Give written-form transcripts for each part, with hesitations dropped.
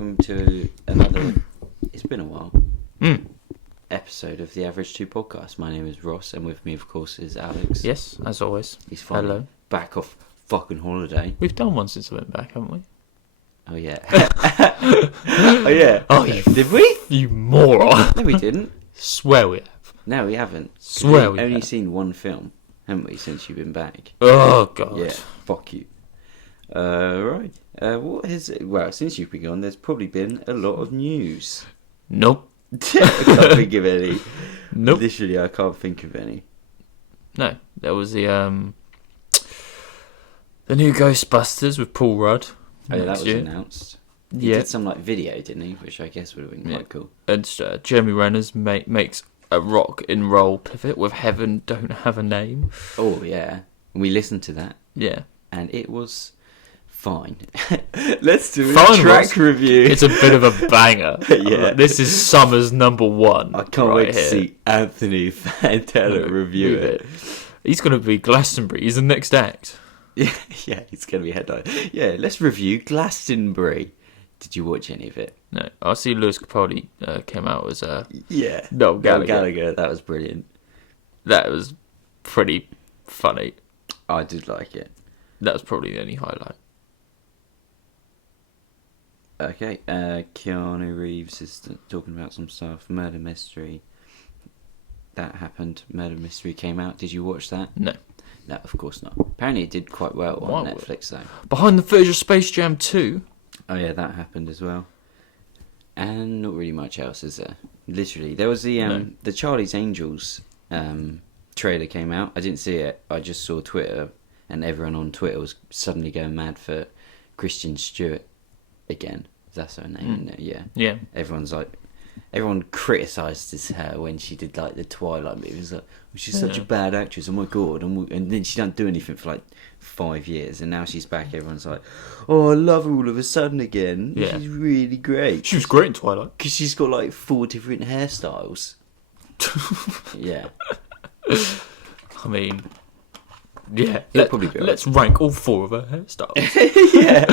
welcome to another, it's been a while, episode of the AV2 Podcast. My name is Ross, and with me, of course, is Alex. Yes, as always. He's finally Hello. back off fucking holiday. We've done one since I went back, haven't we? Oh, yeah. Oh, yeah. Oh, you Did we? You moron. No, we didn't. Swear we have. No, we haven't. Swear We've we only have. seen one film, haven't we, since you've been back? Oh, God. Yeah, fuck you. Right. What is it? Well, since you've been gone, there's probably been a lot of news. Nope. I can't think of any. Nope. Literally, I can't think of any. No, there was the new Ghostbusters with Paul Rudd. Oh, yeah, that was year. announced. He did some video, didn't he? Which I guess would have been quite cool. And Jeremy Renner's makes a rock and roll pivot with Heaven Don't Have a Name. Oh, yeah. We listened to that. Yeah. And it was fine. Let's do a Fine, track Ross. review. It's a bit of a banger. Yeah. This is summer's number one. I can't wait to see Anthony Fantella review it. He's going to be Glastonbury. He's the next act. Yeah, it's going to be headline. Yeah, let's review Glastonbury. Did you watch any of it? No, I see Lewis Capaldi came out as Yeah. Noel Gallagher. That was brilliant. That was pretty funny. I did like it. That was probably the only highlight. Okay, Keanu Reeves is talking about some stuff. Murder Mystery. That happened. Murder Mystery came out. Did you watch that? No. No, of course not. Apparently it did quite well on Why Netflix, though. Behind the footage of Space Jam 2. Oh, yeah, that happened as well. And not really much else, is there? Literally. There was the Charlie's Angels trailer came out. I didn't see it. I just saw Twitter, and everyone on Twitter was suddenly going mad for Kristen Stewart again. That's her name, isn't it? Yeah. Yeah. Everyone criticised her when she did like the Twilight movies. Like, she's such a bad actress. Oh my god! And then she don't do anything for like 5 years, and now she's back. Everyone's like, "Oh, I love her all of a sudden again. Yeah. She's really great." She was great in Twilight. Because she's got like 4 different hairstyles. Yeah. I mean, yeah. It'll probably be let's rank all 4 of her hairstyles. Yeah.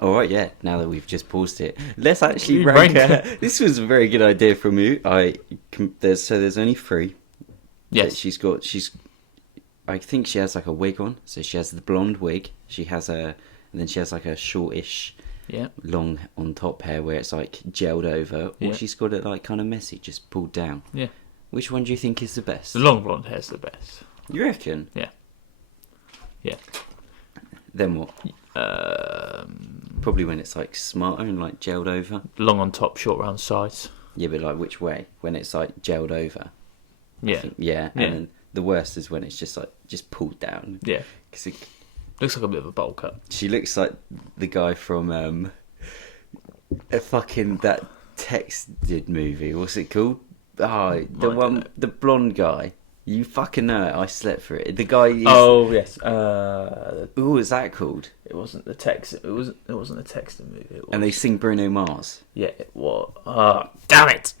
All right, yeah. Now that we've just paused it, let's actually rank her. This was a very good idea from you. There's only 3. Yes. I think she has like a wig on. So she has the blonde wig. And then she has like a shortish, long on top hair where it's like gelled over, or she's got it like kind of messy, just pulled down. Yeah. Which one do you think is the best? The long blonde hair's the best. You reckon? Yeah. Yeah. Then what? Probably when it's like smarter and like gelled over. Long on top, short round sides. Yeah, but like which way? When it's like gelled over. Yeah. And then the worst is when it's just pulled down. Yeah. 'Cause it, looks like a bit of a bowl cut. she looks like the guy from that Texted movie. What's it called? Oh, the blonde guy. You fucking know it. I slept for it. The guy. Oh yes. What was that called? It wasn't the text. It wasn't a Texting movie. It was. And they sing Bruno Mars. Yeah. It was. Damn it.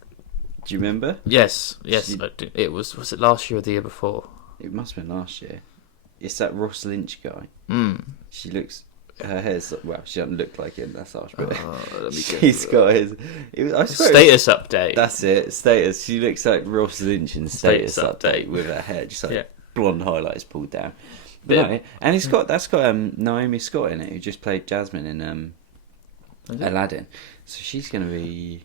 Do you remember? Yes. I do. It was. Was it last year or the year before? It must have been last year. It's that Ross Lynch guy. She looks. Her hair's well. She doesn't look like him. That's harsh. But she's got his. I swear status update. That's it. Status. She looks like Ross Lynch in Status Update with her hair just like blonde highlights pulled down. But no, and that's got Naomi Scott in it, who just played Jasmine in Aladdin. So she's gonna be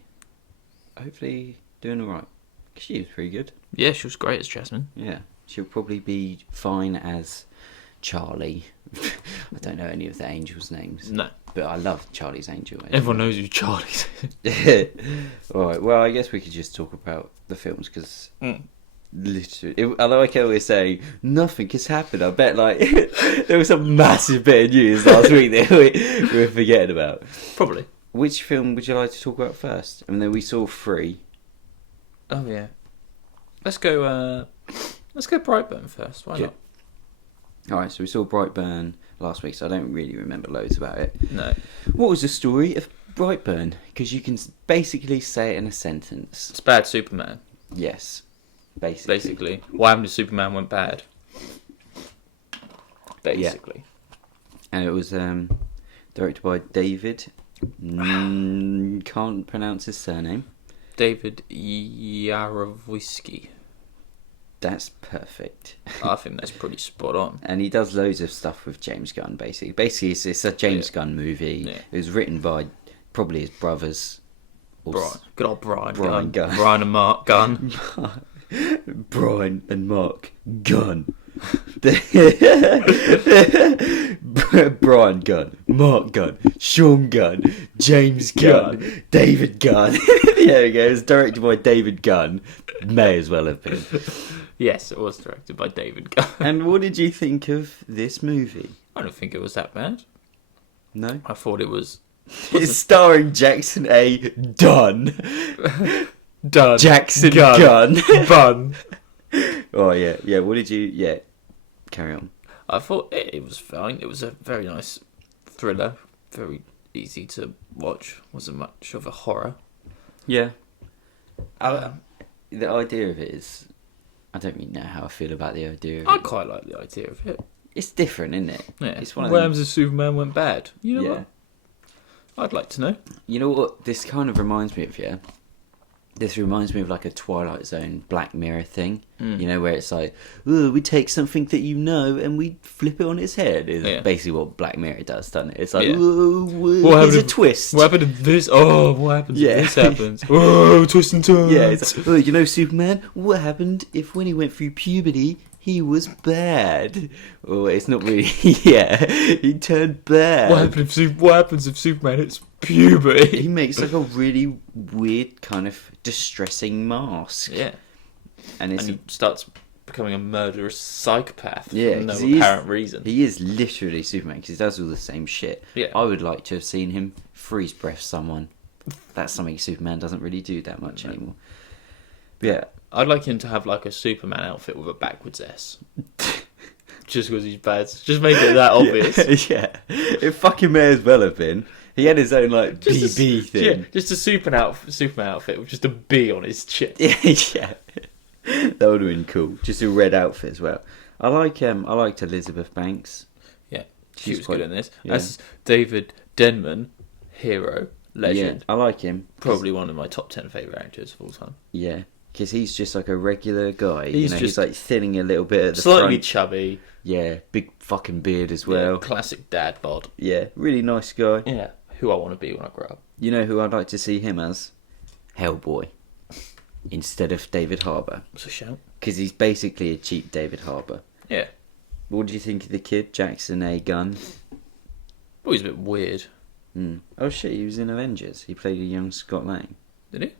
hopefully doing all right. She was pretty good. Yeah, she was great as Jasmine. Yeah, she'll probably be fine as Charlie. I don't know any of the angels' names. No. But I love Charlie's Angel. Everyone knows who Charlie is. Alright, well, I guess we could just talk about the films, because literally, I like how we're saying nothing has happened. I bet like there was a massive bit of news last week that we were forgetting about. Probably. Which film would you like to talk about first? I mean, we saw 3. Oh yeah. Let's go Brightburn first. Why not? Alright, so we saw Brightburn last week, so I don't really remember loads about it. No. What was the story of Brightburn? Because you can basically say it in a sentence. It's bad Superman. Yes, basically. What happened to Superman went bad? Basically. And it was directed by David. Can't pronounce his surname. David Yarovsky. That's perfect. I think that's pretty spot on. And he does loads of stuff with James Gunn, basically. Basically, it's a James Gunn movie. Yeah. It was written by probably his brothers. Brian. Good old Brian Gunn. Brian and Mark Gunn. Brian and Mark Gunn. Brian Gunn, Mark Gunn, Sean Gunn, James Gunn, David Gunn. There we go. It was directed by David Gunn. May as well have been. Yes, it was directed by David Gunn. And what did you think of this movie? I don't think it was that bad. No? I thought it was... It's starring Jackson A. Dunn. Done. Jackson Gunn. Bun. Oh, yeah. Yeah, what did you... Yeah, carry on. I thought it was fine. It was a very nice thriller. Very easy to watch. Wasn't much of a horror. Yeah. The idea of it is... I don't really know how I feel about the idea of it. I quite like the idea of it. It's different, isn't it? Yeah. It's one of what them... happens if Superman went bad? You know Yeah. what? I'd like to know. You know what this kind of reminds me of, yeah? This reminds me of like a Twilight Zone Black Mirror thing. You know, where it's like, oh, we take something that you know and we flip it on its head. Is basically what Black Mirror does, doesn't it? It's like, whoa, here's a twist. What happened if this? Oh, what happens if this happens? Oh, twist and turns. Yeah, it's like, oh, you know Superman? What happened if when he went through puberty, he was bad? Oh, it's not really, yeah, he turned bad. What happens if Superman hits puberty? He makes like a really weird kind of distressing mask. Yeah. And he starts becoming a murderous psychopath for no 'cause apparent reason. He is literally Superman because he does all the same shit. Yeah. I would like to have seen him freeze breath someone. That's something Superman doesn't really do that much anymore. But yeah. I'd like him to have like a Superman outfit with a backwards S. Just because he's bad. Just make it that obvious. Yeah. It fucking may as well have been. He had his own like Just BB thing. Yeah, just a Superman outfit with just a B on his chest. Yeah. That would have been cool. Just a red outfit as well. I liked Elizabeth Banks. Yeah, she was quite good in this. yeah. That's David Denman, hero, legend. Yeah, I like him. Probably one of my top 10 favourite actors of all time. Yeah, because he's just like a regular guy. He's he's like thinning a little bit at the slightly front. chubby. Yeah, big fucking beard as well. Yeah, classic dad bod. Yeah, really nice guy. Yeah, who I want to be when I grow up. You know who I'd like to see him as? Hellboy. Instead of David Harbour. What's a shout? Because he's basically a cheap David Harbour. Yeah. What do you think of the kid, Jackson A. Gunn? Oh, he's a bit weird. Oh shit, he was in Avengers. He played a young Scott Lang. Did he?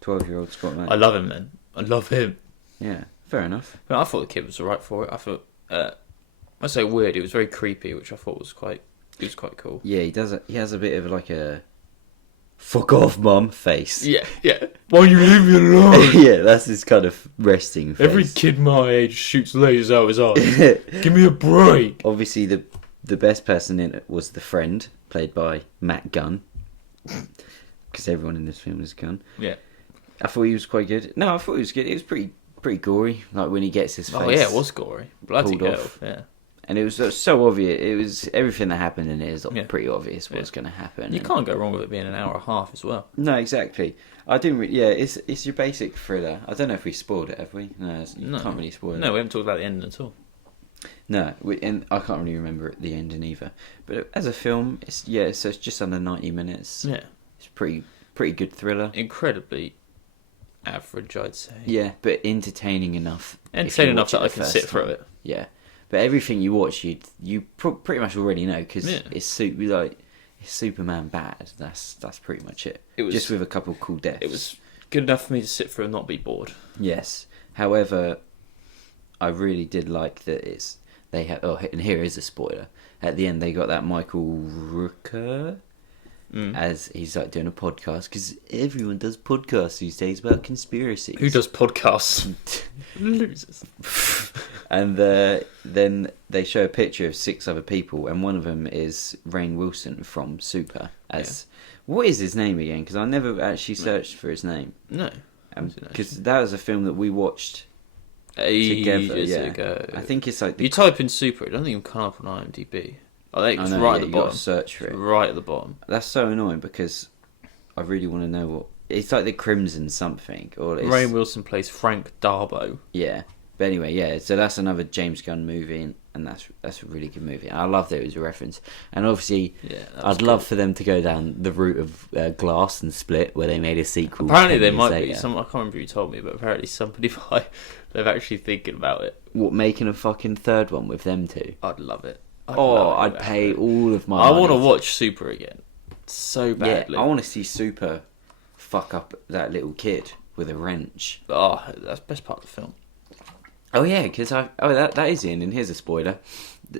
12-year-old Scott Lang. I love him, man. I love him. Yeah, fair enough. But I thought the kid was alright for it. I thought, I say weird, he was very creepy, which I thought was quite cool. Yeah, he has a bit of like a fuck off mum face. Yeah. Why you leave me alone? Yeah, that's his kind of resting face. Every kid my age shoots lasers out his eyes. Give me a break. Obviously, the best person in it was the friend, played by Matt Gunn. Because everyone in this film is Gunn. Yeah. I thought he was quite good. No, I thought he was good. It was pretty gory, like when he gets his face. Oh yeah, it was gory. Bloody pulled hell. off. Yeah. And it was so obvious. It was everything that happened in it is pretty obvious what's going to happen. You can't go wrong with it being an hour and a half as well. No, exactly. I didn't. Yeah, it's your basic thriller. I don't know if we spoiled it, have we? No, you can't really spoil it. No, we haven't talked about the ending at all. No, and I can't really remember the ending either. But as a film, it's just under 90 minutes. Yeah, it's pretty good thriller. Incredibly average, I'd say. Yeah, but entertaining enough. Entertaining enough that I can sit through it. Yeah, but everything you watch, you pretty much already know because it's Superman bad. That's pretty much it. It was just with a couple of cool deaths. It was good enough for me to sit through and not be bored. Yes. However, I really did like that they had. Oh, and here is a spoiler. At the end, they got that Michael Rooker as he's like doing a podcast because everyone does podcasts these days about conspiracies. Who does podcasts? Losers. And then they show a picture of 6 other people, and one of them is Rainn Wilson from Super. What is his name again? Because I never actually searched for his name. No, because that was a film that we watched ages together. ago. I think it's like you type in Super, it doesn't even come up on IMDb. I think it's I know, right yeah, at the you bottom. got to search for It's it. right at the bottom. That's so annoying because I really want to know what it's like. The Crimson something, or it's, Rainn Wilson plays Frank Darbo. yeah. But anyway, yeah. So that's another James Gunn movie, and that's a really good movie. And I love that it was a reference. And obviously, Yeah, I'd love for them to go down the route of Glass and Split, where they made a sequel. Apparently, 10 there years might later. be some. I can't remember who told me, but apparently somebody they're actually thinking about it. What, making a fucking third one with them two? I'd love it. I'd pay all of my I money. want to watch Super again, so badly. Yeah, I want to see Super fuck up that little kid with a wrench. Oh, that's the best part of the film. Oh yeah, because that is in, and here's a spoiler.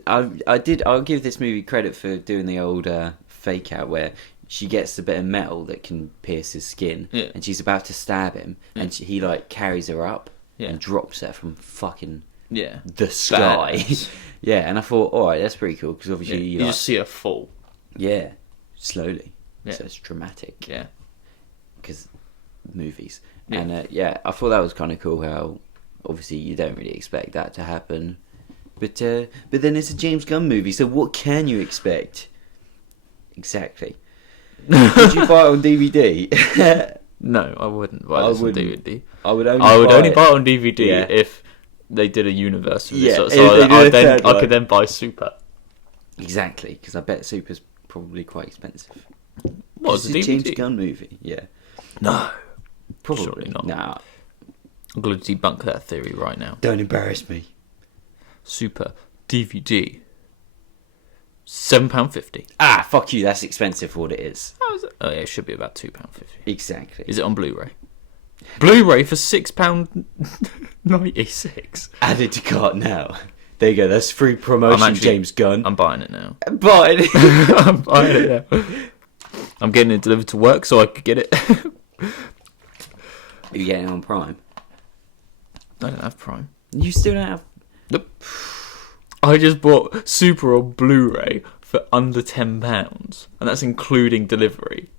I'll give this movie credit for doing the old fake out where she gets a bit of metal that can pierce his skin, Yeah. and she's about to stab him, and he like carries her up Yeah. and drops her from fucking Yeah. the sky. Badass. Yeah, and I thought, all right, that's pretty cool because obviously You just see her fall. yeah, slowly. Yeah. So it's dramatic. Yeah. Because movies. Yeah. And I thought that was kind of cool how obviously you don't really expect that to happen. But then it's a James Gunn movie, so what can you expect? Exactly. Would you buy it on DVD? No, I wouldn't buy I this on wouldn't. DVD. I would only buy it on DVD Yeah. if they did a universe with Yeah, this. if So they did a third I one. could then buy Super. Exactly, because I bet Super's probably quite expensive. What, It's as a a James DVD? Gunn movie, yeah. No. Probably Surely not. Nah, I'm going to debunk that theory right now. don't embarrass me. Super DVD. £7.50. Ah, fuck you, that's expensive for what it is. How is it? Oh yeah, it should be about £2.50. Exactly. Is it on Blu-ray? Blu-ray for £6.96. Add it to cart now. There you go, that's free promotion, James Gunn. I'm buying it now. But I'm buying it now. I'm getting it delivered to work so I could get it. you getting it on Prime? I don't have Prime. You still don't have. Nope. I just bought Super on Blu-ray for under £10, and that's including delivery.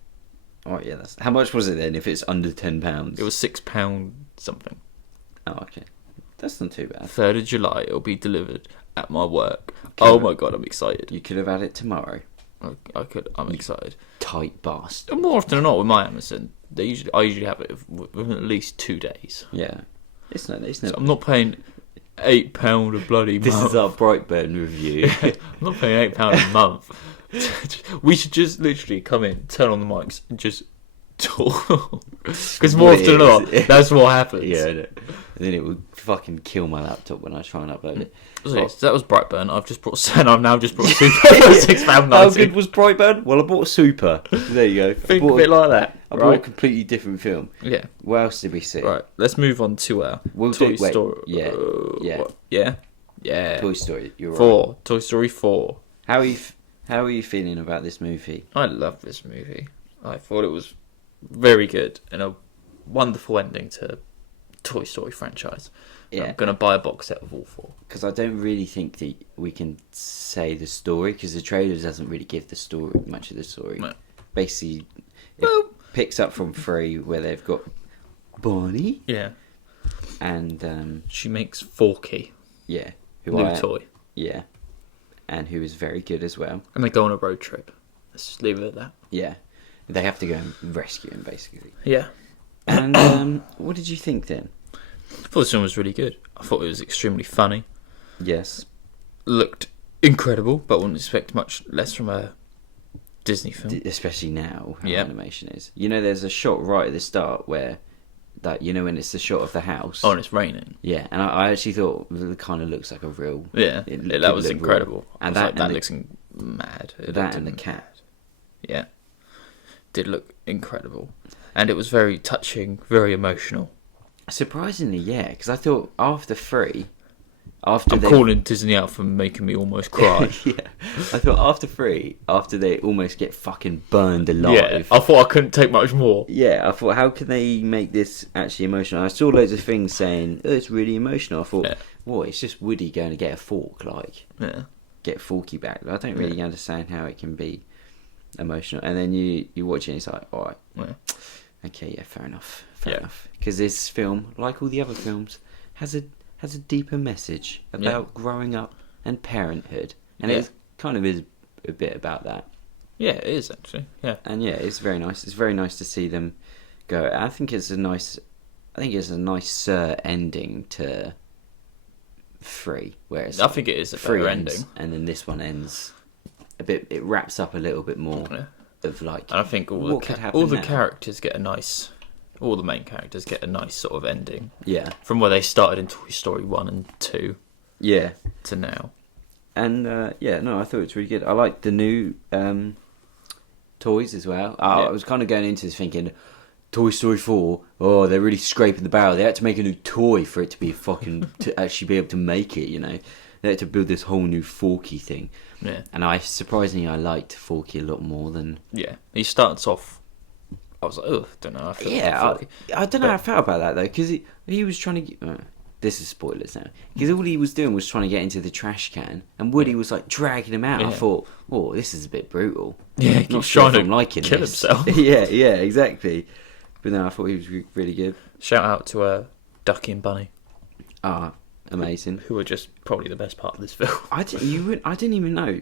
Oh yeah, that's how much was it then? If it's under £10, It was £6 something. Oh okay, that's not too bad. 3rd of July, it'll be delivered at my work. Cool. Oh my god, I'm excited. You could have had it tomorrow. I'm excited. Tight bastard. And more often than not with my Amazon, I usually have it within at least 2 days. Yeah, it's no. So I'm not paying £8 a bloody This month. is our Brightburn review. I'm not paying £8 a month. We should just literally come in, turn on the mics, and just talk. Because more What often it than not, is. that's what happens. Yeah, I know. And then it would fucking kill my laptop when I try and upload it. So that was Brightburn. I've now just brought Super for £6.90. How good was Brightburn? Well, I bought Super. There you go. Think of it like that. I bought a completely different film. Yeah. What else did we see? Right. Let's move on to our Toy Story. Yeah. Yeah. What? Yeah. Yeah. Toy Story. You're right. 4. Toy Story 4. How are you feeling about this movie? I love this movie. I thought it was very good and a wonderful ending to Toy Story franchise. Yeah. I'm gonna buy a box set of all 4. Because I don't really think that we can say the story, because the trailer doesn't really give the story much of the story. No. Basically, it picks up from 3 where they've got Bonnie Yeah. and She makes Forky. yeah, New toy. Yeah, and who is very good as well. And they go on a road trip. Let's just leave it at that. Yeah, they have to go and rescue him basically. Yeah. And what did you think then? I thought this film was really good. I thought it was extremely funny. Yes. Looked incredible, but I wouldn't expect much less from a Disney film. Especially now, how Yep. animation is. You know, there's a shot right at the start where, that you know, when it's the shot of the house. Oh, and it's raining. Yeah, and I actually thought it kind of looks like a real. Yeah, that was incredible. And that that looks mad. That and the cat. Yeah, did look incredible, and it was very touching, very emotional. Surprisingly, yeah, because I thought after 3, I'm calling Disney out for making me almost cry. Yeah, I thought after 3, after they almost get fucking burned alive. Yeah, I thought I couldn't take much more. Yeah, I thought, how can they make this actually emotional? I saw loads of things saying, oh, it's really emotional. I thought, well, it's just Woody going to get a fork, like, get Forky back. I don't really understand how it can be emotional. And then you watch it and it's like, alright, okay, yeah, fair enough. Because this film, like all the other films, has a deeper message about growing up and parenthood. And it kind of is a bit about that. Yeah, it is actually. Yeah, And yeah, it's very nice. It's very nice to see them go. I think it's a nicer ending to 3, whereas I think it is a 3 better ends, ending. and then this one ends a bit. It wraps up a little bit more of like. And I think all the characters get a nice. All the main characters get a nice sort of ending. Yeah. From where they started in Toy Story 1 and 2. Yeah. To now. And I thought it was really good. I liked the new toys as well. I was kind of going into this thinking, Toy Story 4, oh, they're really scraping the barrel. They had to make a new toy for it to be to actually be able to make it, you know. They had to build this whole new Forky thing. Yeah. And I liked Forky a lot more than... Yeah. He starts off, I was like, oh, don't know. I don't know how I felt about that, though, because he was trying to... this is spoilers now. Because all he was doing was trying to get into the trash can, and Woody was like dragging him out. Yeah. I thought, oh, this is a bit brutal. Yeah, not sure if I'm liking kill this. Himself. yeah, exactly. But no, I thought he was really good. Shout out to Ducky and Bunny. Ah, amazing. Who are just probably the best part of this film. I didn't even know.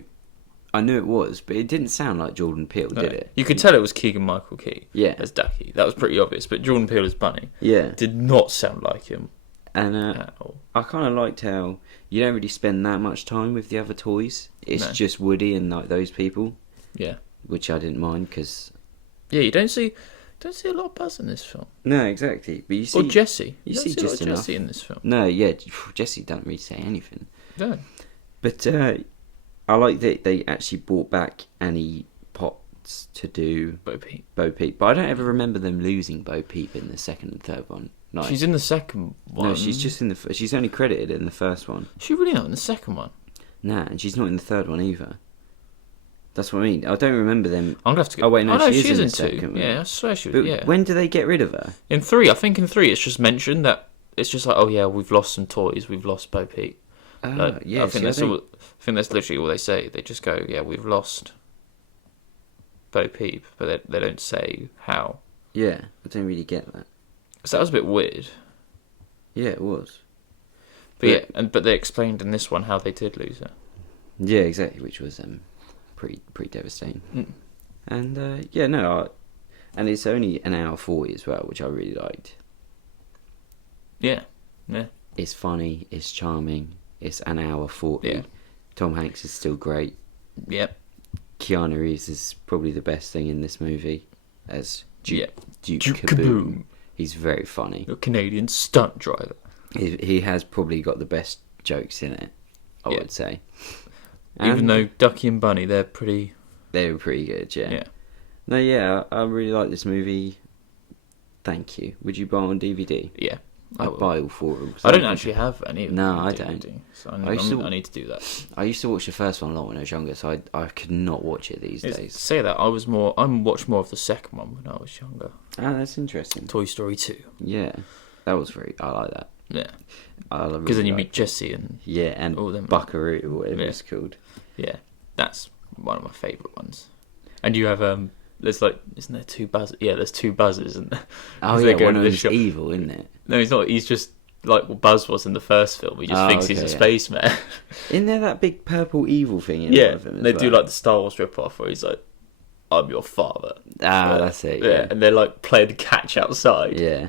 I knew it was, but it didn't sound like Jordan Peele, did it? You could tell it was Keegan-Michael Key as Ducky. That was pretty obvious. But Jordan Peele as Bunny did not sound like him. And I kind of liked how you don't really spend that much time with the other toys. It's just Woody and like those people. Yeah. Which I didn't mind because... Yeah, you don't see a lot of Buzz in this film. No, exactly. But you see... Or Jessie. You see just enough. Jessie in this film. No, yeah. Jessie doesn't really say anything. No. But I like that they actually brought back Annie Potts to do Bo Peep. But I don't ever remember them losing Bo Peep in the second and third one. Like, she's in the second one. No, she's just in the... She's only credited in the first one. Is she really not in the second one? Nah, and she's not in the third one either. That's what I mean. I don't remember them... I'm going to have to go... Oh, wait, no, she is in the 2. second one. Yeah, I swear she was, But when do they get rid of her? In 3. I think in 3 it's just mentioned that... It's just like, oh yeah, we've lost some toys. We've lost Bo Peep. Yeah, I think that's literally all they say. They just go, yeah, we've lost Bo Peep. But they don't say how. Yeah, I don't really get that. So that was a bit weird. Yeah, it was. But they explained in this one how they did lose her. Yeah, exactly, which was pretty devastating. Mm. And and it's only an hour 40 as well, which I really liked. Yeah. It's funny, it's charming, it's an hour 40. Yeah. Tom Hanks is still great. Yep. Keanu Reeves is probably the best thing in this movie as Duke Kaboom. Kaboom. He's very funny. A Canadian stunt driver. He has probably got the best jokes in it, I would say. Even though Ducky and Bunny, they were pretty good, yeah. No, I really like this movie. Thank you. Would you buy it on DVD? Yeah. I'd buy all 4 of them. I don't actually have any of them. No, I DVD, don't. So I need to do that. I used to watch the first one a lot when I was younger, so I could not watch it these days. Say that, I watched more of the second one when I was younger. Ah, that's interesting. Toy Story 2. Yeah. I like that. Yeah. Because then you meet Jessie and... Yeah, and all them Buckaroo, or whatever it's called. Yeah. That's one of my favourite ones. And you have... There's isn't there 2 buzzers? Yeah, there's 2 buzzers, isn't there? Oh yeah, one of them's evil, isn't it? No, he's not. He's just like what Buzz was in the first film. He just thinks he's a spaceman. Isn't there that big purple evil thing in one of them? They do like the Star Wars rip-off where he's like, "I'm your father." That's it. Yeah, and they're like playing catch outside. Yeah,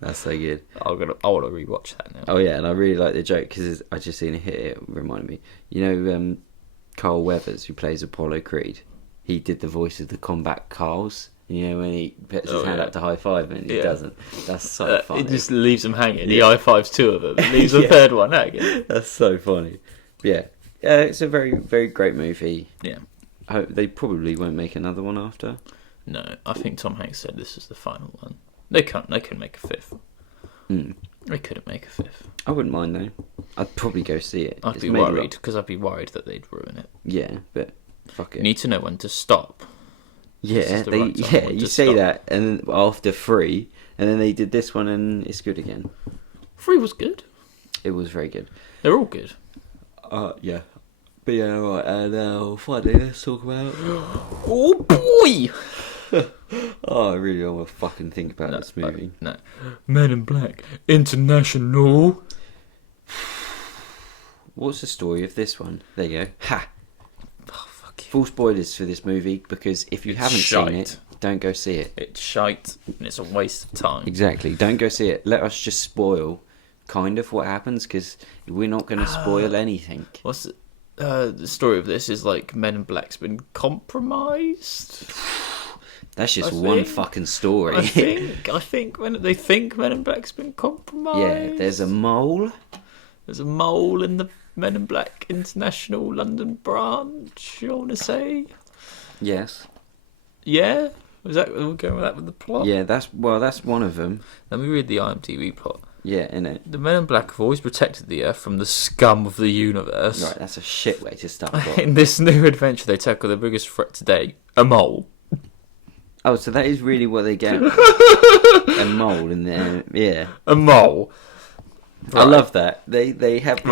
that's so good. I want to rewatch that now. Oh yeah, and I really like the joke because I just seen it here. It reminded me. You know, Carl Weathers, who plays Apollo Creed. He did the voice of the Combat Carls. You know, when he puts his hand up to high five and he doesn't. That's so funny. It just leaves him hanging. He high fives 2 of them. And leaves the third one hanging. That's so funny. Yeah, it's a very, very great movie. Yeah. I hope they probably won't make another one after. No, I think Tom Hanks said this is the final one. They couldn't make a 5th. Mm. They couldn't make a 5th. I wouldn't mind though. I'd probably go see it. I'd be worried because I'd be worried that they'd ruin it. Yeah, but fuck it. You need to know when to stop. Yeah, you say that, and then after 3, and then they did this one, and it's good again. 3 was good. It was very good. They're all good. Yeah. But yeah, alright, and now Friday, let's talk about... Oh boy! I really don't want to fucking think about this movie. No. Men in Black International. What's the story of this one? There you go. Ha! full spoilers for this movie, because if you haven't seen it, don't go see it. It's shite, and it's a waste of time. Exactly. Don't go see it. Let us just spoil kind of what happens, because we're not going to spoil anything. What's the story of this is like Men in Black's been compromised. That's just one fucking story. I think when they think Men in Black's been compromised. Yeah, there's a mole. There's a mole in the Men in Black International London branch, you want to say? Yes. Yeah? Was that we're going with that with the plot? Yeah, that's one of them. Let me read the IMDb plot. Yeah, innit? The Men in Black have always protected the Earth from the scum of the universe. Right, that's a shit way to start. In this new adventure, they tackle the biggest threat today, a mole. Oh, so that is really what they get. A mole in there, yeah. A mole. Right. I love that. They have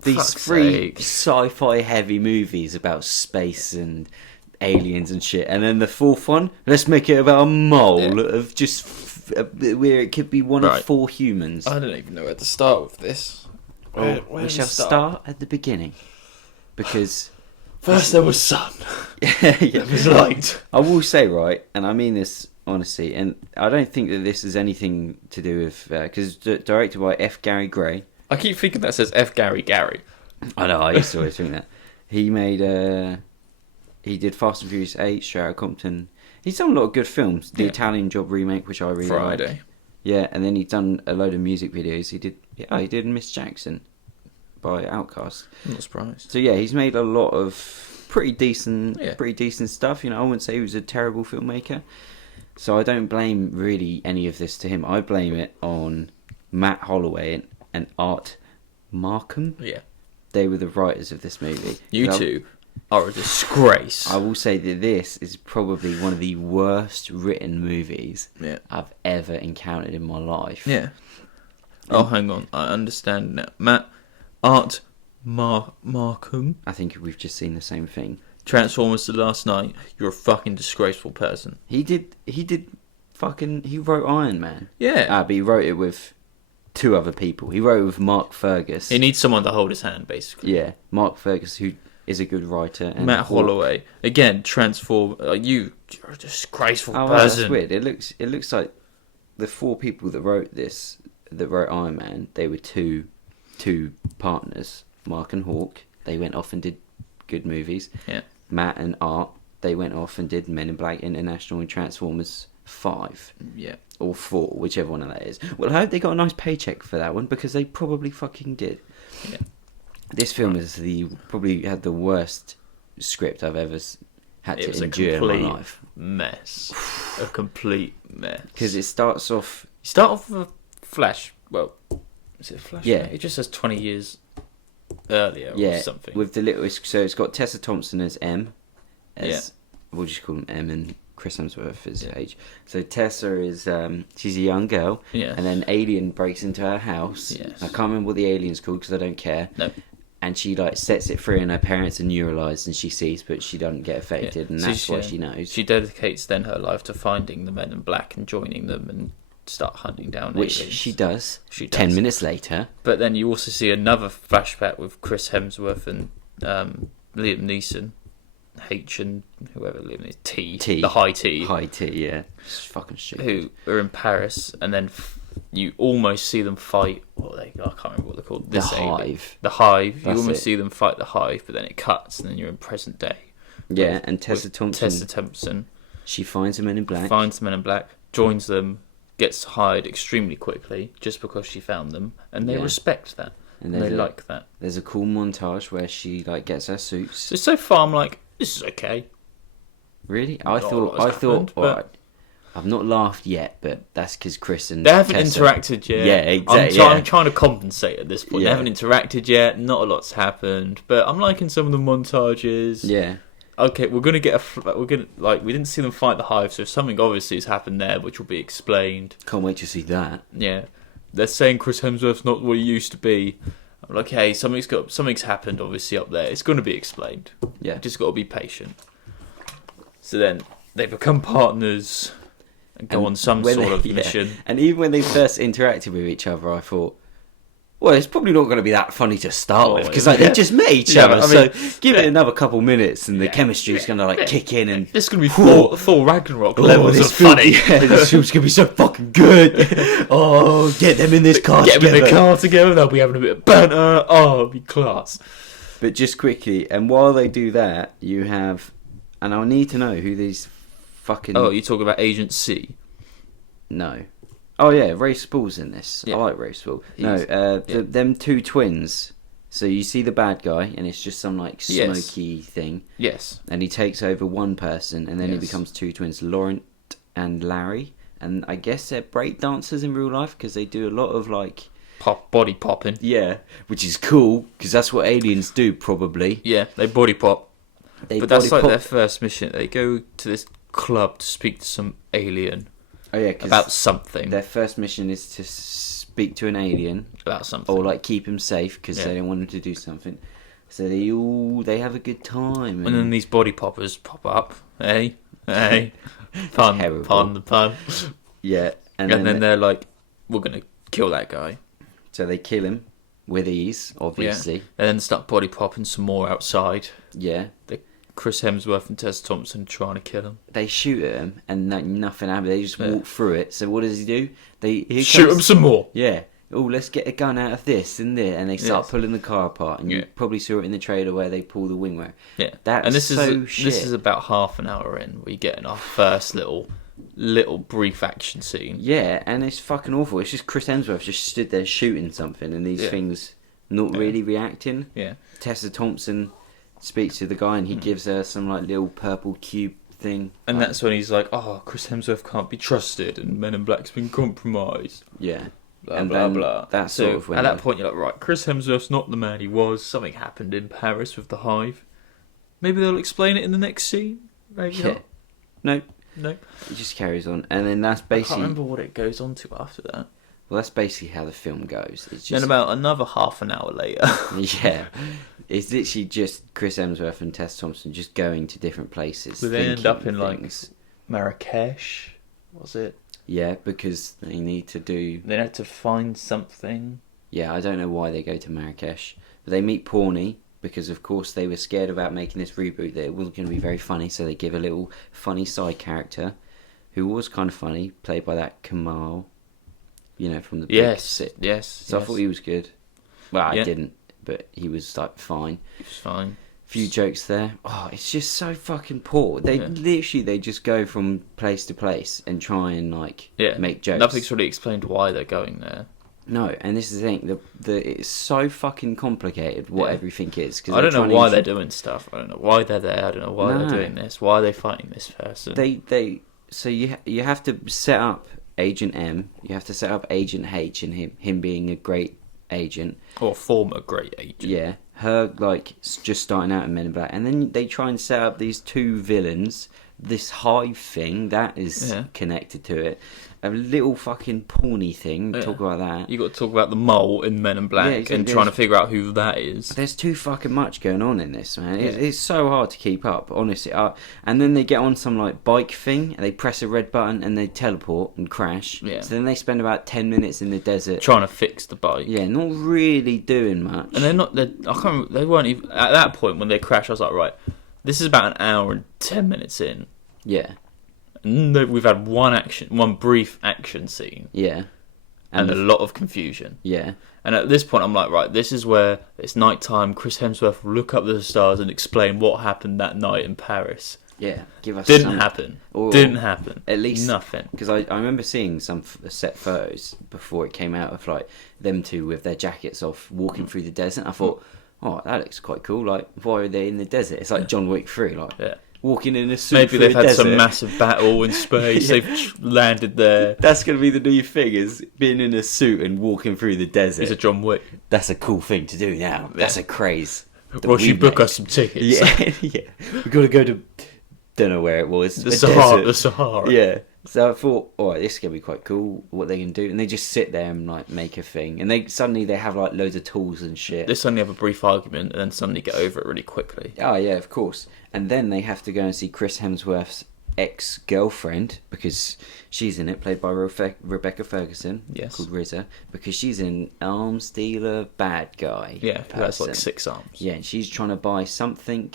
these three sake. sci-fi heavy movies about space and aliens and shit, and then the fourth one, let's make it about a mole of just where it could be one of 4 humans. I don't even know where to start with this. Where we shall start at the beginning, because first there was sun. There was light. I will say, right, and I mean this honestly, and I don't think that this has anything to do with because it's directed by F. Gary Gray. I keep thinking that says F. Gary. I know. I used to always think that. He made he did Fast and Furious 8, Straight Outta Compton. He's done a lot of good films. The Italian Job remake, which I really Friday. like. Yeah, and then he's done a load of music videos. He did Miss Jackson by Outkast. I'm not surprised. So yeah, he's made a lot of pretty decent stuff. You know, I wouldn't say he was a terrible filmmaker. So I don't blame really any of this to him. I blame it on Matt Holloway and Art Markham. Yeah. They were the writers of this movie. You two are a disgrace. I will say that this is probably one of the worst written movies I've ever encountered in my life. Yeah. Oh, hang on. I understand now. Matt, Art Markham. I think we've just seen the same thing. Transformers The Last Night. You're a fucking disgraceful person. He wrote Iron Man. Yeah. But he wrote it with 2 other people. He wrote it with Mark Fergus. He needs someone to hold his hand, basically. Yeah, Mark Fergus, who is a good writer. And Matt Holloway. Again, you're a disgraceful person. Wow, that's weird. It looks like the 4 people that wrote Iron Man, they were two partners, Mark and Hawk. They went off and did good movies. Yeah. Matt and Art, they went off and did Men in Black International and Transformers 5. Yeah. Or 4, whichever one of that is. Well, I hope they got a nice paycheck for that one, because they probably fucking did. Yeah. This film is probably had the worst script I've ever had to endure in my life. Mess. A complete mess. Because it starts off... You start off with a flash. Well, is it a flash? Yeah. It just says 20 years earlier or something. With the little... So it's got Tessa Thompson as M. We'll just call him M, and Chris Hemsworth is age. So Tessa is... she's a young girl. Yeah. And then alien breaks into her house. Yes. I can't remember what the alien's called, because I don't care. No. And she sets it free, and her parents are neuralised, and she sees, but she doesn't get affected, and that's what she knows. She dedicates then her life to finding the Men in Black and joining them and start hunting down Which aliens. she does. She does. 10 minutes later. But then you also see another flashback with Chris Hemsworth and Liam Neeson, H and whoever Liam is, T, the high T. High T, yeah. It's fucking stupid. Who are in Paris, and then you almost see them fight. I can't remember what they're called. The Hive. The Hive. That's you almost it. see them fight the Hive, but then it cuts, and then you're in present day. Yeah, and Tessa Thompson. She finds the Men in Black. Finds the Men in Black, joins them, gets hired extremely quickly just because she found them, and they respect that. And they like that. There's a cool montage where she gets her suits. So far I'm like, this is okay. Really? I thought. Alright, I've not laughed yet, but that's because Chris and they haven't Tessa... interacted yet. Yeah, exactly. I'm trying to compensate at this point. Yeah. They haven't interacted yet. Not a lot's happened, but I'm liking some of the montages. Yeah. Okay, we didn't see them fight the Hive, so something obviously has happened there, which will be explained. Can't wait to see that. Yeah, they're saying Chris Hemsworth's not what he used to be. I'm like, hey, something's happened obviously up there. It's going to be explained. Yeah, just got to be patient. So then they become partners and go on some sort of mission. And even when they first interacted with each other, I thought, Well, it's probably not going to be that funny to start with because yeah. they just met each Yeah, other. I mean, So give it another couple minutes, and the chemistry's going to kick in. And it's going to be Thor Ragnarok levels of funny. Yeah, this film's going to be so fucking good. Oh, get them in this car Get together. them in the car together. They'll be having a bit of banter. Oh, it'll be class. But just quickly, and while they do that, you have, and I'll need to know who these fucking. Oh, you talking about Agent C? No. Oh yeah, Ray Spall's in this. Yeah. I like Ray Spall. Them two twins. So you see the bad guy, and it's just some smoky thing. Yes. And he takes over one person, and then he Yes. becomes two twins, Laurent and Larry. And I guess they're break dancers in real life because they do a lot of body popping. Yeah, which is cool because that's what aliens do probably. Yeah, they body pop. But that's body pop. their first mission. They go to this club to speak to some alien. Oh yeah, 'cause about something. Their first mission is to speak to an alien About something. or keep him safe because they don't want him to do something. So they have a good time. And then these body poppers pop up. Hey. Pun. Terrible. Pun the pun. Yeah. And then they're like, we're going to kill that guy. So they kill him with ease, obviously. Yeah. And then start body popping some more outside. Yeah. Chris Hemsworth and Tessa Thompson trying to kill him. They shoot at him and nothing happens. They just walk through it. So what does he do? Shoot him some more. Yeah. Oh, let's get a gun out of this and there. And they start pulling the car apart. And you probably saw it in the trailer where they pull the wing wire. Yeah. That's shit. This is about half an hour in. We get our first little brief action scene. Yeah, and it's fucking awful. It's just Chris Hemsworth just stood there shooting something and these things not really reacting. Yeah. Tessa Thompson speaks to the guy and he gives her some little purple cube thing. And that's when he's like, oh, Chris Hemsworth can't be trusted and Men in Black's been compromised. Yeah. Blah, and blah, blah. That's so sort of when at that point you're like, right, Chris Hemsworth's not the man he was. Something happened in Paris with the Hive. Maybe they'll explain it in the next scene. Maybe not. No. No. It just carries on. And then that's I basically... can't remember what it goes on to after that. Well, that's basically how the film goes. It's just... Then about another half an hour later. Yeah. It's literally just Chris Hemsworth and Tess Thompson just going to different places. They end up in things. Marrakesh, was it? Yeah, because they need to do... They had to find something. Yeah, I don't know why they go to Marrakesh. But they meet Pawnee, because of course they were scared about making this reboot that it wasn't going to be very funny, so they give a little funny side character, who was kind of funny, played by that Kamal, from the Big Sick. Yes. So I thought he was good. Well, I Yeah. didn't, but he was fine. He was fine. Few jokes there. Oh, it's just so fucking poor. They just go from place to place and try and make jokes. Nothing's really explained why they're going there. No, and this is the thing. It's so fucking complicated what everything is. Cause I don't know why they're doing stuff. I don't know why they're there. I don't know why they're doing this. Why are they fighting this person? So you have to set up Agent M. You have to set up Agent H and him being a great agent. Or former great agent. Yeah. Her, just starting out in Men in Black. And then they try and set up these two villains. This Hive thing, that is connected to it. A little fucking Pawnee thing, talk about that. You got to talk about the mole in Men in Black and trying to figure out who that is. There's too fucking much going on in this, man. It's so hard to keep up, honestly. And then they get on some bike thing, and they press a red button and they teleport and crash. Yeah. So then they spend about 10 minutes in the desert Trying to fix the bike. Yeah, not really doing much. And I can't remember, they weren't even, at that point when they crashed, I was like, right, this is about an hour and 10 minutes in. Yeah. And we've had one brief action scene. Yeah. And a lot of confusion. Yeah. And at this point, I'm like, right, this is where it's night time. Chris Hemsworth will look up the stars and explain what happened that night in Paris. Yeah, give us Didn't happen. At least nothing. Because I remember seeing some set photos before it came out of them two with their jackets off walking through the desert. I thought, oh, that looks quite cool. Why are they in the desert? It's like John Wick 3, walking in a suit. Maybe they've had desert. some massive battle in space. They've landed there. That's going to be the new thing, is being in a suit and walking through the desert. He's a John Wick. That's a cool thing to do now. That's a craze. Well, she book us some tickets. Yeah. We've got to go to, don't know where it was. The Sahara. Yeah. So I thought, this is going to be quite cool, what they can do. And they just sit there and make a thing. And they have loads of tools and shit. They suddenly have a brief argument and then suddenly get over it really quickly. Oh, yeah, of course. And then they have to go and see Chris Hemsworth's ex-girlfriend, because she's in it, played by Rebecca Ferguson, Yes. called RZA, because she's an arms dealer bad guy. Yeah, who has like person. 6 arms. Yeah, and she's trying to buy something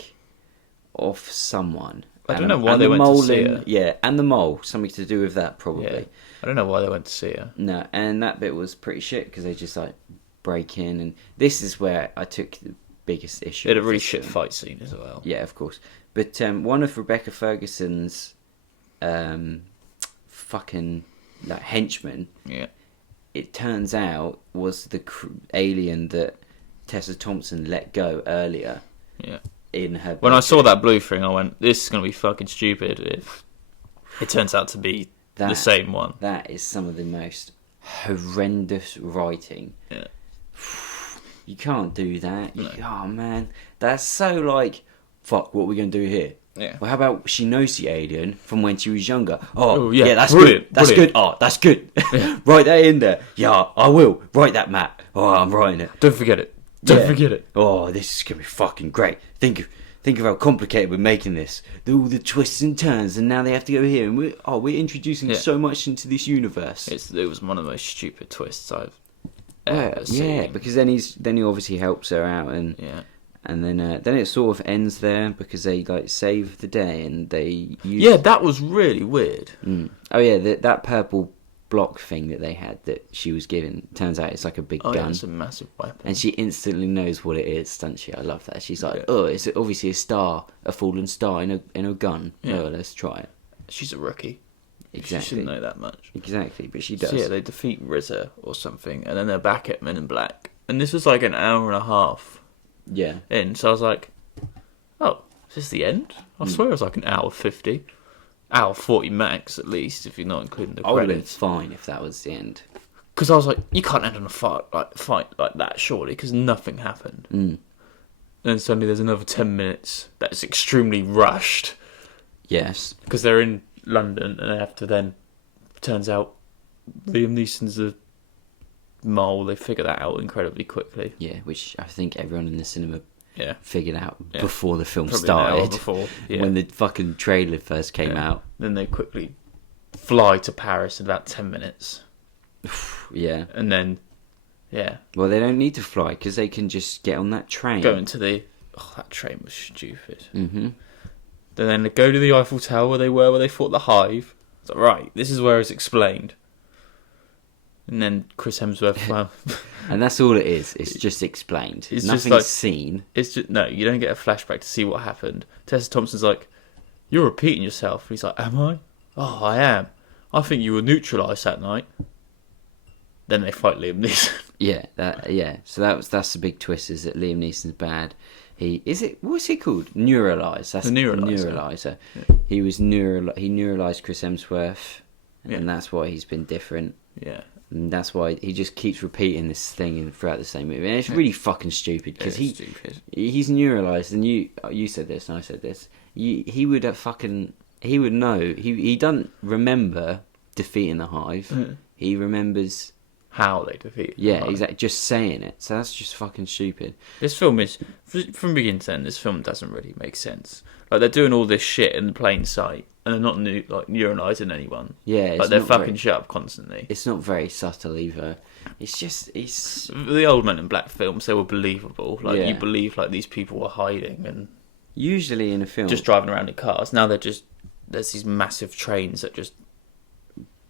off someone. I don't know why they went to see her. Yeah, and the mole, something to do with that probably. Yeah. I don't know why they went to see her. No, and that bit was pretty shit because they just like break in, and this is where I took the biggest issue. It had a with really this shit film. fight scene as well. Yeah, of course. But one of Rebecca Ferguson's fucking like henchmen, Yeah. it turns out was the alien that Tessa Thompson let go earlier. Yeah. In her. When I saw that blue thing, I went, "This is gonna be fucking stupid." If it turns out to be the same one, that is some of the most horrendous writing. Yeah. You can't do that. No. Oh man, that's so like, fuck. What are we gonna do here? Yeah. Well, how about she knows the alien from when she was younger? Oh, yeah, yeah, that's brilliant, good. That's brilliant. good. Oh, that's good. Yeah. Write that in there. Yeah, I will. Write that, Matt. Oh, I'm writing it. Don't forget it. Don't Yeah. forget it. Oh, this is gonna be fucking great. Think of how complicated we're making this. All the twists and turns, and now they have to go here. And we're introducing Yeah. so much into this universe. It was one of the most stupid twists I've ever seen. Yeah, because then he obviously helps her out, and Yeah. then it sort of ends there because they like save the day and they use. Yeah, that was really weird. Oh yeah, that purple block thing that they had that she was given. Turns out it's like a big Oh, yeah, gun, it's a massive weapon. and she instantly knows what it is, doesn't she? I love that. She's like, Yeah. oh, it's obviously a star, a fallen star in a gun. Yeah. Oh, let's try it. She's a rookie. She Exactly. shouldn't know that much. Exactly, but she does. So yeah, they defeat RZA or something, and then they're back at Men in Black. And this was like an hour and a half Yeah. in, so I was like, oh, is this the end? I swear it was like an hour 50. Hour 40 max, at least, if you're not including the I would have been credits. fine if that was the end. Because I was like, you can't end on a fight like that, surely, because nothing happened. And suddenly there's another 10 minutes that's extremely rushed, Yes. because they're in London, and they have to then, turns out, Liam Neeson's a mole. They figure that out incredibly quickly. Yeah, which I think everyone in the cinema Yeah. figured out Yeah. before the film Probably an hour started. before. Yeah. When the fucking trailer first came Yeah. out. Then they quickly fly to Paris in about 10 minutes. Yeah. And then, yeah, Well, they don't need to fly because they can just get on that train. go into the... Oh, that train was stupid. Mm-hmm. Then they go to the Eiffel Tower where they fought the Hive. It's like, right, this is where it's explained. And then Chris Hemsworth, well, And that's all it is. It's just explained. It's just Nothing's like- seen. it's just, no, you don't get a flashback to see what happened. Tessa Thompson's like, you're repeating yourself. He's like, am I? Oh, I am. I think you were neutralised that night. Then they fight Liam Neeson. Yeah. So that's the big twist, is that Liam Neeson's bad. What's he called? Neuralised. That's The Neuralizer. Neuralizer. Yeah. He was he neuralised Chris Hemsworth, Yeah. and that's why he's been different. Yeah. And that's why he just keeps repeating this thing throughout the same movie. And it's really fucking stupid because It's stupid. he's neuralised, and you said this and I said this. He would have he would know. He doesn't remember defeating the Hive. Mm. He remembers. How they defeat. Yeah, Like, exactly. Just saying it. So that's just fucking stupid. This film is, from beginning to end, this film doesn't really make sense. Like, they're doing all this shit in plain sight, and they're not neuralising anyone. Yeah, it's Like, they're not fucking very, shut up constantly. it's not very subtle either. It's The old Men in Black films, they were believable. Like, Yeah. you believe, like, these people were hiding and usually in a film. just driving around in cars. Now there's these massive trains that just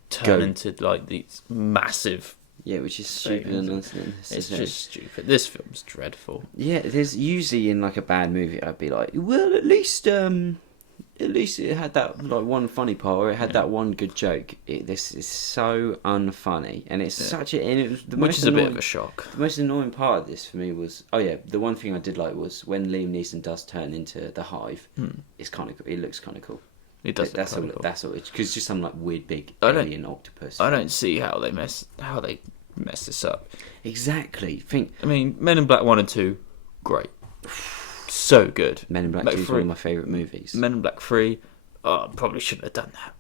turn Go. into, like, these massive... Yeah, which is stupid and It's unnecessary. just stupid. This film's dreadful. Yeah, there's usually in like a bad movie, I'd be like, well, at least it had that like one funny part, or it had that one good joke. This is so unfunny, and it's such a, and it was the Which most is a bit annoying, of a shock. the most annoying part of this for me was, the one thing I did like was when Liam Neeson does turn into the Hive. It's kind of, it looks kind of cool. It does. That's all. look cool. That's all. Because it's just some like weird big I don't- alien octopus. I don't see how they mess this up. exactly think I mean, Men in Black 1 and 2, great. So good. Men in Black 2 is one of my favourite movies. Men in Black 3, probably shouldn't have done that.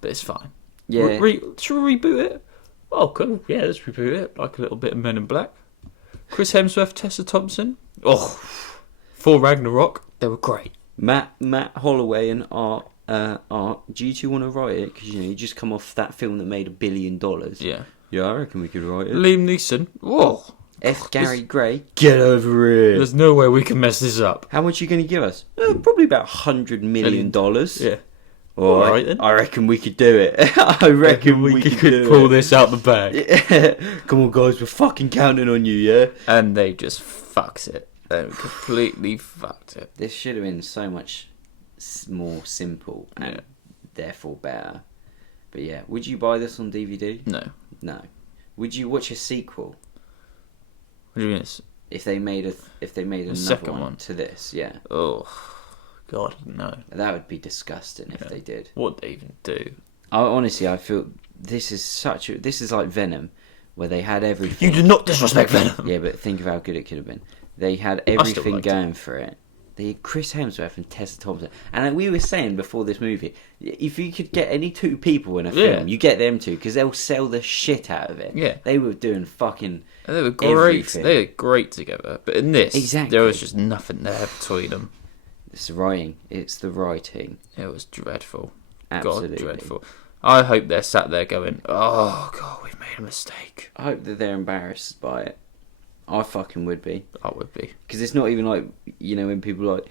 But it's fine. Yeah. Should we reboot it? Oh, cool. Yeah, let's reboot it. Like a little bit of Men in Black. Chris Hemsworth, Tessa Thompson. Oh, for Ragnarok, they were great. Matt Holloway and Art Art, do you two want to write it? Because, you just come off that film that made $1 billion. Yeah. Yeah, I reckon we could write it. Liam Neeson. Whoa. F. Gary Gray, get over here. There's no way we can mess this up. How much are you going to give us? Probably about $100 million. Yeah. All right then. I reckon we could do it. I reckon we could pull this out the bag. Yeah. Come on, guys, we're fucking counting on you, yeah? And they just fucked it. They completely fucked it. This should have been so much more simple and therefore better. But yeah, would you buy this on DVD? No. Would you watch a sequel? What do you mean? If they made another second one to this, yeah. Oh, God, no. That would be disgusting if they did. What would they even do? I feel this is like Venom, where they had everything. You do not disrespect Venom. Yeah, but think of how good it could have been. They had everything going for it. They had Chris Hemsworth and Tessa Thompson. And we were saying before this movie, if you could get any two people in a film, you get them two, because they'll sell the shit out of it. Yeah. They were doing fucking They were great. everything. They were great together. But in this, Exactly. there was just nothing there between them. It's the writing. It's the writing. It was dreadful. Absolutely. God, dreadful. I hope they're sat there going, oh, God, we've made a mistake. I hope that they're embarrassed by it. I fucking would be. I would be. Because it's not even like, when people are like,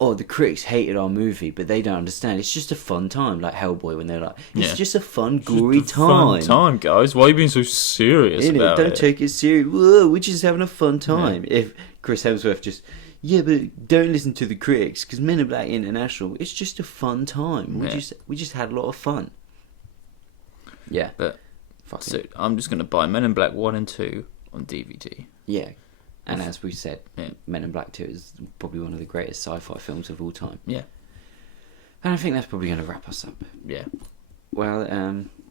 oh, the critics hated our movie, but they don't understand. It's just a fun time, like Hellboy, when they're like, it's just a fun, gory time. Fun time, guys. Why are you being so serious about it? Don't take it serious. Whoa, we're just having a fun time. Yeah. If Chris Hemsworth just, but don't listen to the critics, because Men in Black International, it's just a fun time. We just had a lot of fun. Yeah. But so I'm just going to buy Men in Black 1 and 2 on DVD. Yeah. And as we said, Men in Black 2 is probably one of the greatest sci-fi films of all time. Yeah. And I think that's probably going to wrap us up. Yeah. Well,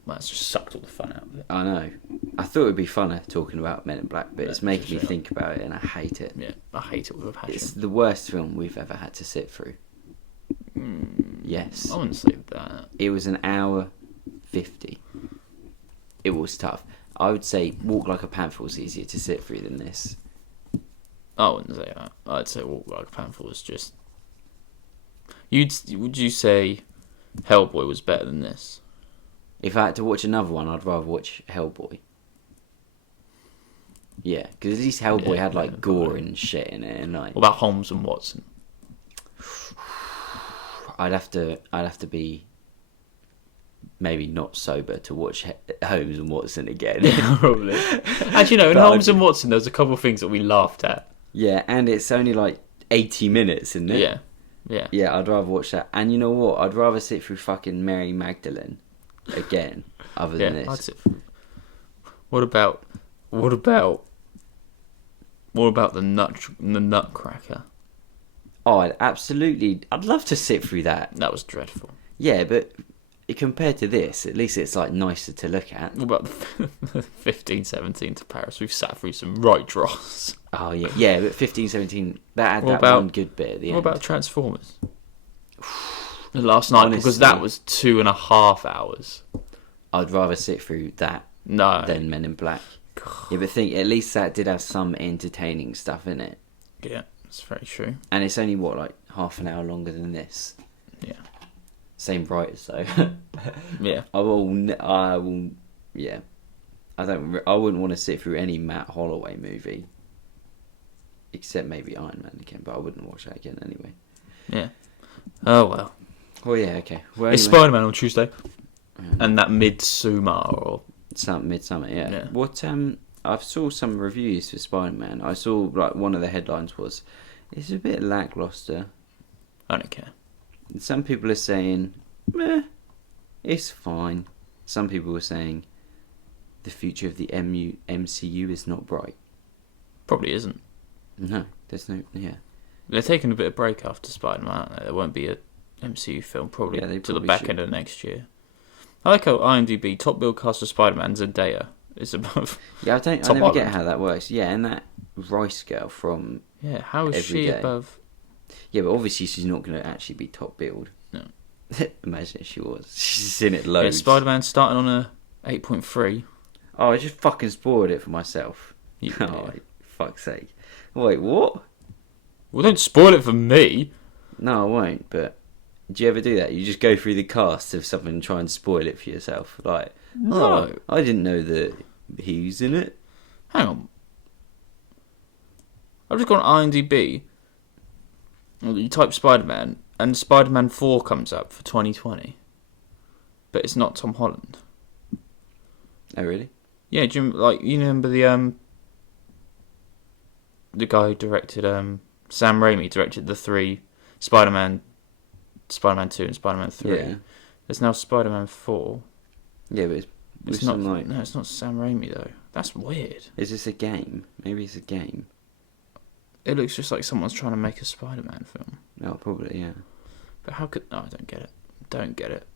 that's just sucked all the fun out of it. I know. I thought it would be funner talking about Men in Black, but it's making me think about it, and I hate it. Yeah, I hate it with a passion. It's the worst film we've ever had to sit through. Yes. I wouldn't say that. It was an hour 50. It was tough. I would say Walk Like a Panther was easier to sit through than this. I wouldn't say that. I'd say Walk Like a Panther was just... Would you say Hellboy was better than this? If I had to watch another one, I'd rather watch Hellboy. Yeah, because at least Hellboy had like gore and shit in it, and like. What about Holmes and Watson? I'd have to be maybe not sober to watch Holmes and Watson again. Yeah, probably. Actually, no. In Holmes and Watson, there was a couple of things that we laughed at. Yeah, and it's only like 80 minutes, isn't it? Yeah. Yeah. Yeah, I'd rather watch that. And you know what? I'd rather sit through fucking Mary Magdalene again, other than this. I'd sit through. What about the Nutcracker? Oh, I'd love to sit through that. That was dreadful. Yeah, but compared to this, at least it's like nicer to look at. What about the 1517 to Paris? We've sat through some right dross. Oh yeah, yeah, but 1517 that had one good bit at the end. What about Transformers? Last night, honestly, because that was 2.5 hours. I'd rather sit through that than Men in Black. God. Yeah, but at least that did have some entertaining stuff in it. Yeah, that's very true. And it's only like half an hour longer than this. Yeah. Same writers though. Yeah. I will. Yeah. I wouldn't want to sit through any Matt Holloway movie, except maybe Iron Man again. But I wouldn't watch that again anyway. Yeah. Oh well. Well, yeah. Okay. Well, it's anyway. Spider-Man on Tuesday, and that Midsummer or Midsummer. Yeah. What? I saw some reviews for Spider-Man. I saw like one of the headlines was, "It's a bit lackluster." I don't care. Some people are saying, "Meh, it's fine." Some people were saying, "The future of the MCU is not bright." Probably isn't. No, there's no. Yeah. They're taking a bit of break after Spider-Man, aren't they? There won't be a MCU film probably till the back end of next year. I like how IMDb top bill cast of Spider-Man Zendaya is above. Yeah, I never get how that works. Yeah, and that Rice girl from. Yeah, how is she above? Yeah, but obviously she's not going to actually be top billed. No. Imagine if she was. She's in it loads. Yeah, Spider-Man starting on a 8.3. Oh, I just fucking spoiled it for myself. Oh, fuck's sake. Wait, what? Well, don't spoil it for me. No, I won't, but Do you ever do that? You just go through the cast of something and try and spoil it for yourself. Like, No. I didn't know that he's in it. Hang on. I've just gone on IMDb. You type Spider-Man, and Spider-Man 4 comes up for 2020. But it's not Tom Holland. Oh, really? Yeah, do you remember the guy who directed Sam Raimi directed the 3 Spider-Man 2 and Spider-Man 3. Yeah. There's now Spider-Man 4. Yeah, but It's not. No, it's not Sam Raimi though. That's weird. Is this a game? Maybe it's a game. It looks just like someone's trying to make a Spider-Man film. Oh, probably, yeah. But how could? No, I don't get it. Don't get it.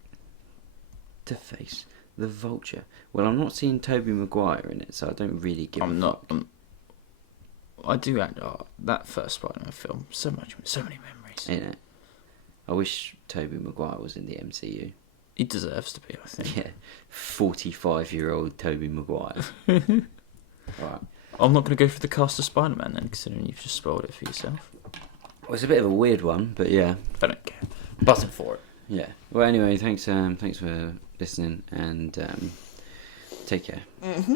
To face the Vulture. Well, I'm not seeing Tobey Maguire in it, so I don't really give a fuck. I do act. Oh, that first Spider-Man film. So many memories. In it. I wish Tobey Maguire was in the MCU. He deserves to be, I think. Yeah, 45-year-old Tobey Maguire. Right. I'm not going to go for the cast of Spider-Man then, considering you've just spoiled it for yourself. Well, it's a bit of a weird one, but yeah. I don't care. Buzzing for it. Yeah. Well, anyway, thanks for listening, and take care. Mm-hmm.